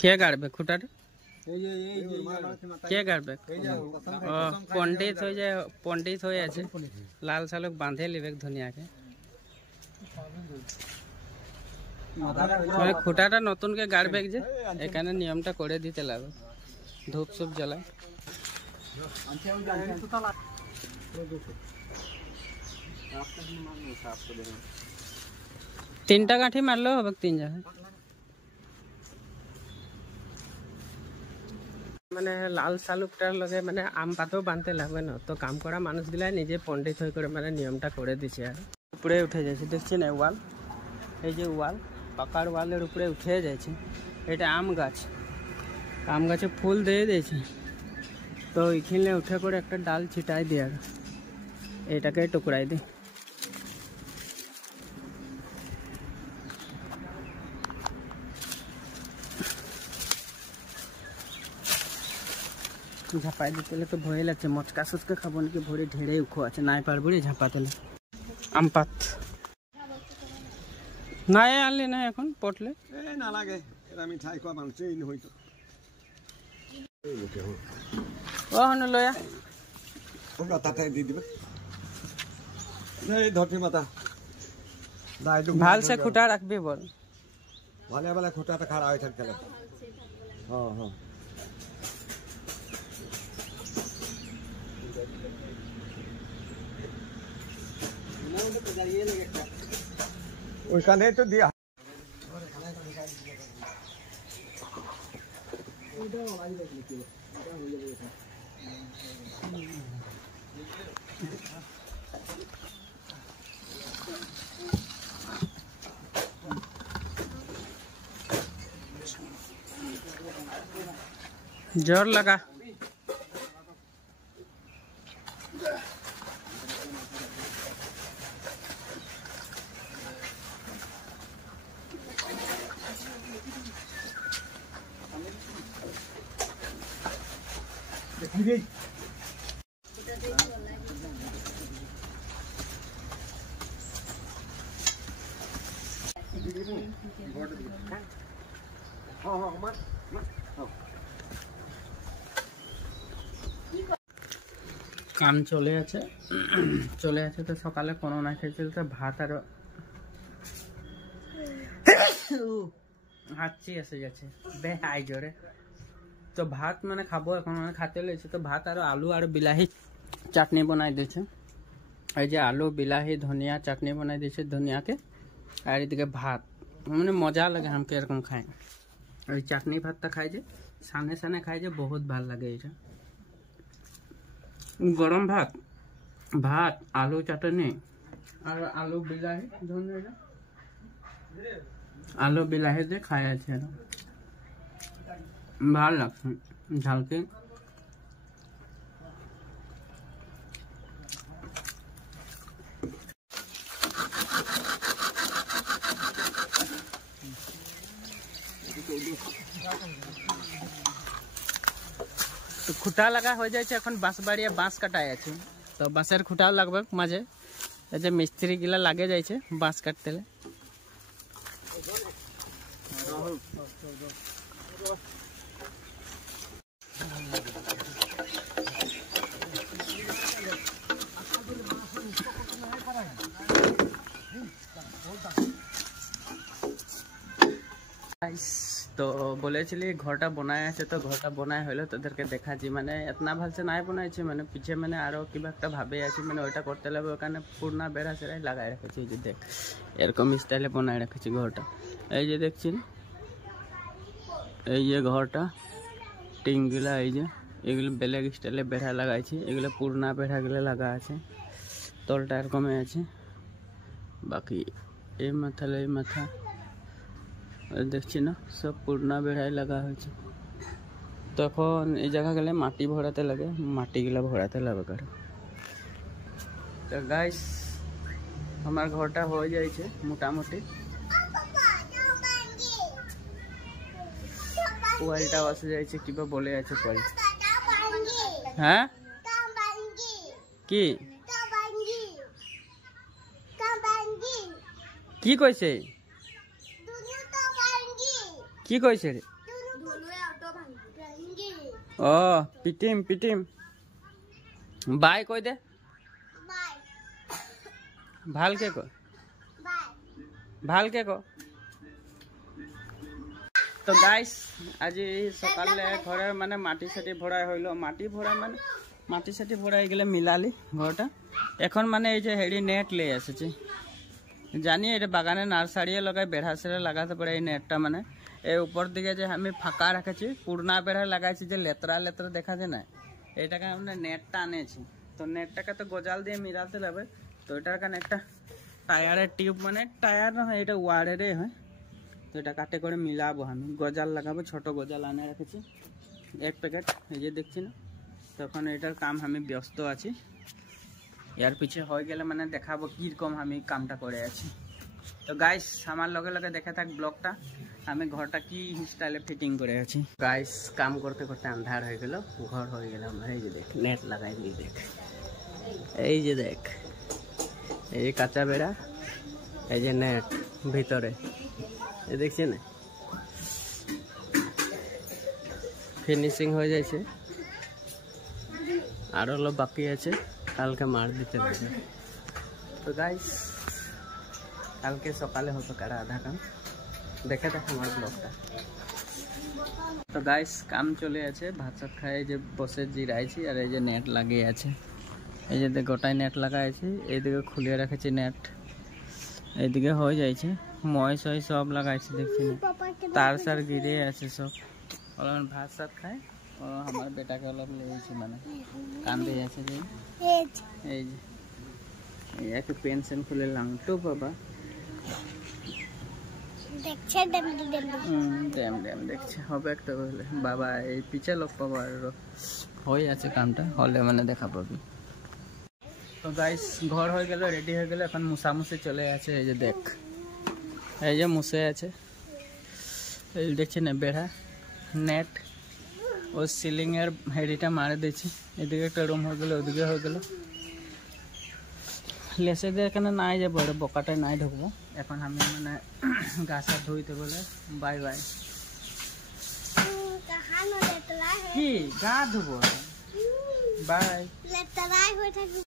কে গাড়বে খুঁটাটা? কে গাড়বে? পণ্ডিত হয়ে আছে, লাল শালক বাঁধে লিবে ধনিয়াকে। মানে খুঁটাটা নতুন কে গাড়বে যে এখানে নিয়মটা করে দিতে লাগবে, ধূপ সুপ জ্বালায়। 3টা গাঁঠি মারলেও হবে 3 জায়গায়। মানে লাল শালুকটার লগে মানে আম পাতাও বাঁধতে লাগবে না, তো কাম করা মানুষগুলা নিজে পণ্ডিত হয়ে করে মানে নিয়মটা করে দিছে। আর উপরে উঠে যাচ্ছে, দেখছেন ওয়াল, এই যে ওয়াল, পাকার ওয়ালের উপরে উঠে যাচ্ছে। এটা আম গাছ, আম গাছে ফুল দিয়ে দিয়েছে, তো এইখানে উঠে করে একটা ডাল ছিটাই দিয়ে এটাকে টুকরাই দিই। ঝাঁপাই দিতে তো ভয় লাগছে, মচকা সুচকা খাবো নাকি, ভরে ঢেড়ে উখো আছে, নাই পারবো রে ঝাঁপাতে। আম পাত নাই আনলি না এখন পটলে না লাগে, আমি ঠাই খাওয়া মানুষ হইতো। ও হন লয়া তাতে দিয়ে দিবে ধরতি মাথা ভালসে খুঁটা রাখবি বল, ভালে ভালে খুঁটাটা খাড়া হয়ে থাকতে। হ্যাঁ হ্যাঁ ওইখানে তো দিয়া जोर लगा। কাম চলে আছে তো সকালে কোনো না খেয়েছিল, তো ভাত আর হাঁচি এসে গেছে বে আই জোরে, তো ভাত মানে খাবো এখন, মানে খাতে লেগেছে, তো ভাত আর আলু আর বিলাহি চাটনি বানাই দিয়েছে। এই যে আলু বিলাহি ধনিয়া চাটনি বানাই দিয়েছে ধনিয়াকে, আর এদিকে ভাত, মানে মজা লাগে আমাকে এরকম খাই। ওই চাটনি ভাতটা খাই যে সামনে সামনে খাই যে বহুত ভাল লাগে। এটা গরম ভাত, ভাত আলু চাটনি আর আলু বিলাহি ধনিয়া, আলু বিলাহি দিয়ে খাই আছে, ভাল লাগছে ঝালকে। তো খুঁটা লাগা হয়ে যাচ্ছে, এখন বাঁশ বাড়িয়ে বাঁশ কাটাই আছে, তো বাঁশের খুঁটাও লাগবে মাঝে, এই যে মিস্ত্রি গিলা লাগে যাইছে বাঁশ কাটতে। তো বলেছিলি ঘরটা বনায় আছে, তো ঘরটা বনায় হইলো তোদেরকে দেখাচ্ছি, মানে এতনা ভালসে নাই বনাইছে, মানে পিছে মানে আরো কিবা একটা ভাবে আছে, মানে ওইটা করতে লাগবে, ওখানে পুরনা বেড়া সেড়াই লাগাই রেখেছি। এই যে দেখ এরকম স্টাইলে বনায় রেখেছি ঘরটা, এই যে দেখছি এই যে ঘরটা টিংগুলা, এই যে এগুলো বেলেগ স্টাইলে বেড়া লাগাইছি, এগুলো পুরনা বেড়াগুলো লাগা আছে, তলটা এরকমই আছে, বাকি এই মাথালে এই মাথা দেখছি না সব পুরনা বেড়াই লাগা হয়েছে। তখন এই জায়গা গেলে মাটি ভরাতে লাগে, মাটিগুলা ভরাতে লাগবে। তো গাইস আমার ঘরটা হয়ে যাইছে মোটামুটি, ওয়ালটা বসে যাইছে, কিবা বলে আছে পরে। হ্যাঁ কি কি কইছে, কি কইছে রে? ও পিটিম পিটিম বাই কই দে ভালকে কো ভালকে কো তো গাইস আজি সকালে ঘরে মানে মাটি সাটি ভরা হইলো মাটি ভরা মানে মাটি সাটি ভরা হয়ে গেলে মিলালি ঘরটা এখন মানে এই যে হেডি নেট লে এসেছে জানি এটা বাগানে নার্সারি লাগাই বেড়া সেড়া লাগাতে পারে এই নেটটা মানে এই উপর দিকে যে আমি ফাঁকা রেখেছি পুরনা বেড়া লাগাইছি যে লেতরা লেতরা দেখা যায় না এটাকে আমরা নেটটা আনেছি তো নেটটাকে তো গজাল দিয়ে মিলাতে লাগবে তো এটার কারণে একটা টায়ারের টিউব মানে টায়ার না হয় এটা ওয়ারেরই হয় তো এটা কাটে করে মিলাবো আমি গজাল লাগাবো ছোট গজাল আনে রেখেছি এক প্যাকেট এই যে দেখছি না তখন এটার কাম আমি ব্যস্ত আছি यार पीछे हो गए मैंने देखा किरकम हमें कामटा करे आछि तो गाइस हमार लगे लगे देखे थाक ब्लगटा हमें घरटा की स्टाइले फिटिंग करे आछि गाइस काम करते करते अंधार हो गेल घर हो गेल हमर এই যে দেখ নেট লাগাই দিই দেখ এই যে দেখ এই কাঁচা বেড়া এই যে নেট ভিতরে এই দেখছেন না ফিনিশিং হয়ে যাচ্ছে আর হলো বাকি আছে कल के मार दीते तो गाइस कल के सकाले हो तो करा आधा काम देखे था हमारे ब्लॉगटा तो गाइस काम चले আছে ভাত সাত খাই যে বসে জিরাইছি আর এই যে নেট লাগিয়ে আছে এই যে গোটাই নেট লাগাইছি এইদিকে খুলে রেখেছি নেট এইদিকে হয়ে যাইছে মই সই সব লাগাইছি দেখছি তার সার গিরে আছে সব অলন ভাত সাত খায় ও আমার বেটাকে অলপ লেইছি মানে কান্দে আছে যে এই যে একে পেনশন খুলে লাংটো বাবা দেখছে ড্যাম ড্যাম দেখছে হবে একটা বলে বাবা এই পিছে লোক পাবা আর হয়ে আছে কামটা হলে মানে দেখা পাবি তো গাইস ঘর হয়ে গেল রেডি হয়ে গেল এখন মুসামুসি চলে আছে এই যে দেখ এই যে মুসে আছে এই দেখছেন না বেড়া নেট ও সিলিং এর হেডিটা মারে দিয়েছি এদিকে একটা রুম হয়ে গেল ওদিকে হয়ে গেল লেসে দিয়ে এখানে নাই যাব বকাটায় নাই ঢুকবো এখন আমি মানে গা সা ধুইতে বলে বাই বাই কি গা ধুবো বাই